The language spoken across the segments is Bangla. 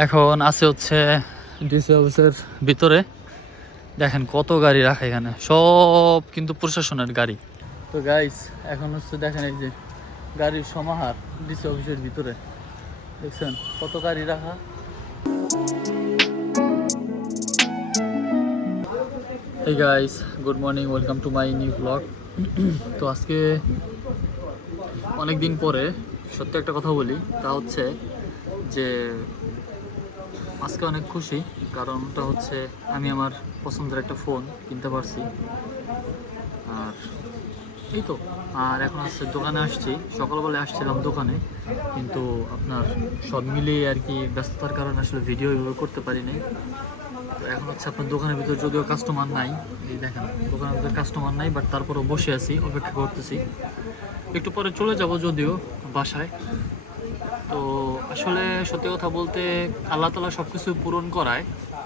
এখন আছে হচ্ছে ডিসি অফিসের ভিতরে। দেখেন কত গাড়ি রাখা এখানে। সব কিন্তু প্রশাসনের গাড়ি। তো গাইস এখন হচ্ছে দেখেন এই যে গাড়ির সমাহার ডিসি অফিসের ভিতরে। দেখছেন? কত গাড়ি রাখা? এই guys good morning welcome to my new blog তো আজকে অনেক দিন পরে, সত্যি একটা কথা বলি, তা হচ্ছে যে আজকে অনেক খুশি, কারণটা হচ্ছে আমি আমার পছন্দের একটা ফোন কিনতে পারছি। আর এই তো, আর এখন আসছে দোকানে আসছি। সকালবেলা আসছিলাম দোকানে, কিন্তু আপনার সব মিলিয়ে আর কি ব্যস্ততার কারণে আসলে ভিডিও এভাবে করতে পারি তো এখন হচ্ছে আপনার দোকানের ভিতর যদিও কাস্টমার নাই, এই দেখেন, দোকানের ভিতর কাস্টমার নাই বাট তারপরেও বসে আছি, অপেক্ষা করতেছি। একটু পরে চলে যাব যদিও বাসায়। তো আসলে সত্যি কথা বলতে আল্লাহ তালা সব কিছু পূরণ করায়,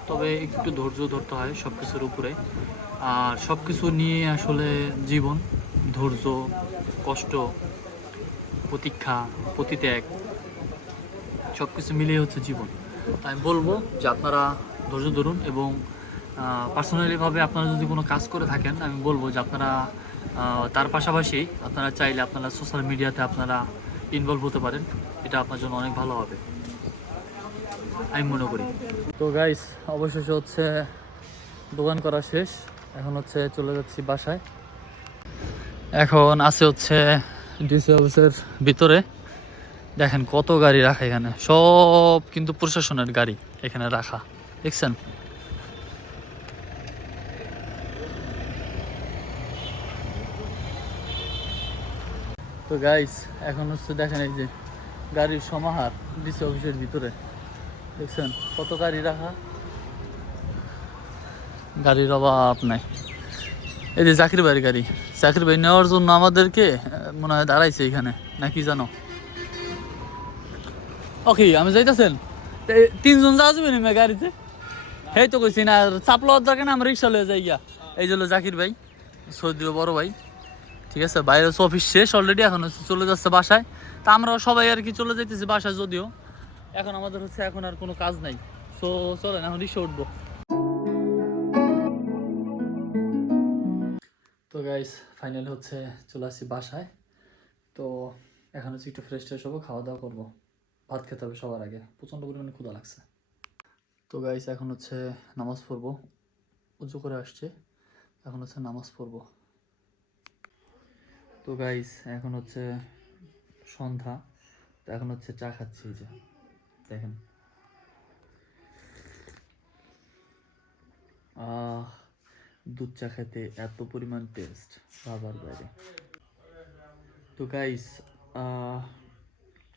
তবে একটু ধৈর্য ধরতে হয় সব কিছুর উপরে। আর সব কিছু নিয়ে আসলে জীবন, ধৈর্য, কষ্ট, প্রতীক্ষা, প্রতিত্যাগ সব কিছু মিলিয়ে হচ্ছে জীবন। তাই আমি বলব যে আপনারা ধৈর্য ধরুন এবং পার্সোনালিভাবে আপনারা যদি কোনো কাজ করে থাকেন, আমি বলব যে আপনারা তার পাশাপাশি আপনারা চাইলে আপনারা সোশ্যাল মিডিয়াতে আপনারা ইনভলভ হতে পারেন, এটা আপনার জন্য অনেক ভালো হবে। আমি মনে করি। তো গাইস অবশেষে হচ্ছে দোকান করা শেষ। এখন হচ্ছে চলে যাচ্ছি বাসায়। এখন আছে হচ্ছে ডিসি অফিসের ভিতরে। দেখেন কত গাড়ি রাখা এখানে। সব কিন্তু প্রশাসনের গাড়ি এখানে রাখা। দেখছেন? তো গাইস এখন হচ্ছে দেখেন এই যে গাড়ির সমাহার ডিসি অফিসের ভিতরে। দেখছেন? কত গাড়ি রাখা? গাড়ির অভাব নাই। এই যে চাকরি বাড়ির গাড়ি। চাকরি বাড়ি নেওয়ার জন্য আমাদেরকে মনে হয় দাঁড়াইছে এখানে নাকি জানো? ওকে, আমি যাইতেছেন? তিনজন যাওয়া যাবে গাড়িতে? এই তো কইছি না চাপ লওয়ার দরকার না আমরা রিক্সা লয়ে যাই গিয়া। এই জন্য জাকির ভাই সৌদির বড় ভাই। ঠিক আছে? বাইরে অফিস শেষ অলরেডি এখন হচ্ছে চলে যাচ্ছে বাসায়। তা আমরাও সবাই আর কি চলে যাইতেছি বাসায় যদিও। এখন আমাদের হচ্ছে এখন আর কোনো কাজ নাই। সো চলেন, এখন রিক্সা উঠবো। তো গাইস ফাইনাল হচ্ছে চলে আসছি বাসায়। তো এখন হচ্ছে একটু ফ্রেশ ট্রেশ হব, খাওয়া দাওয়া করব। ভাত খেতে হবে সবার আগে। প্রচণ্ড পরিমাণে ক্ষুধা লাগছে। তো গাইস এখন হচ্ছে নামাজ পড়ব। উঁচু করে আসছে। এখন হচ্ছে নামাজ পড়ব। তো গাইস এখন হচ্ছে সন্ধ্যা। তো এখন হচ্ছে চা খাচ্ছি যে, দেখেন। দুধ চা খেতে এত পরিমাণ টেস্ট বাবার বাইরে। তো গাইস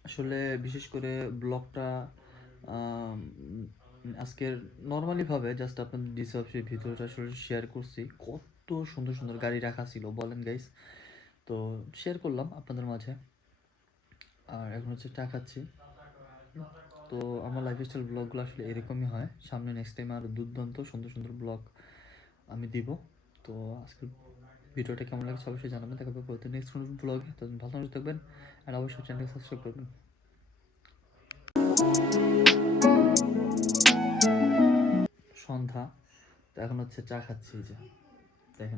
আসলে বিশেষ করে ব্লগটা আজকের নর্মালিভাবে জাস্ট আপনাদের ডিসি অফিসের ভিতরটা আসলে শেয়ার করছি। কত সুন্দর সুন্দর গাড়ি রাখা ছিল, বলেন গাইস তো শেয়ার করলাম আপনাদের মাঝে। আর এখন হচ্ছে চা খাচ্ছি। তো আমার লাইফস্টাইল ব্লগগুলো আসলে এরকমই হয়। সামনে নেক্সট টাইম আরও দুর্দান্ত সুন্দর সুন্দর ব্লগ আমি দিব। তো আজকের ভিডিওটা কেমন লাগছে অবশ্যই জানাবেন। দেখা হবে পরবর্তী নেক্সট কোনো ব্লগে তো ভালো থাকবেন আর অবশ্যই চ্যানেলকে সাবস্ক্রাইব করবেন। সন্ধ্যা। তো এখন হচ্ছে চা খাচ্ছি যে। দেখেন।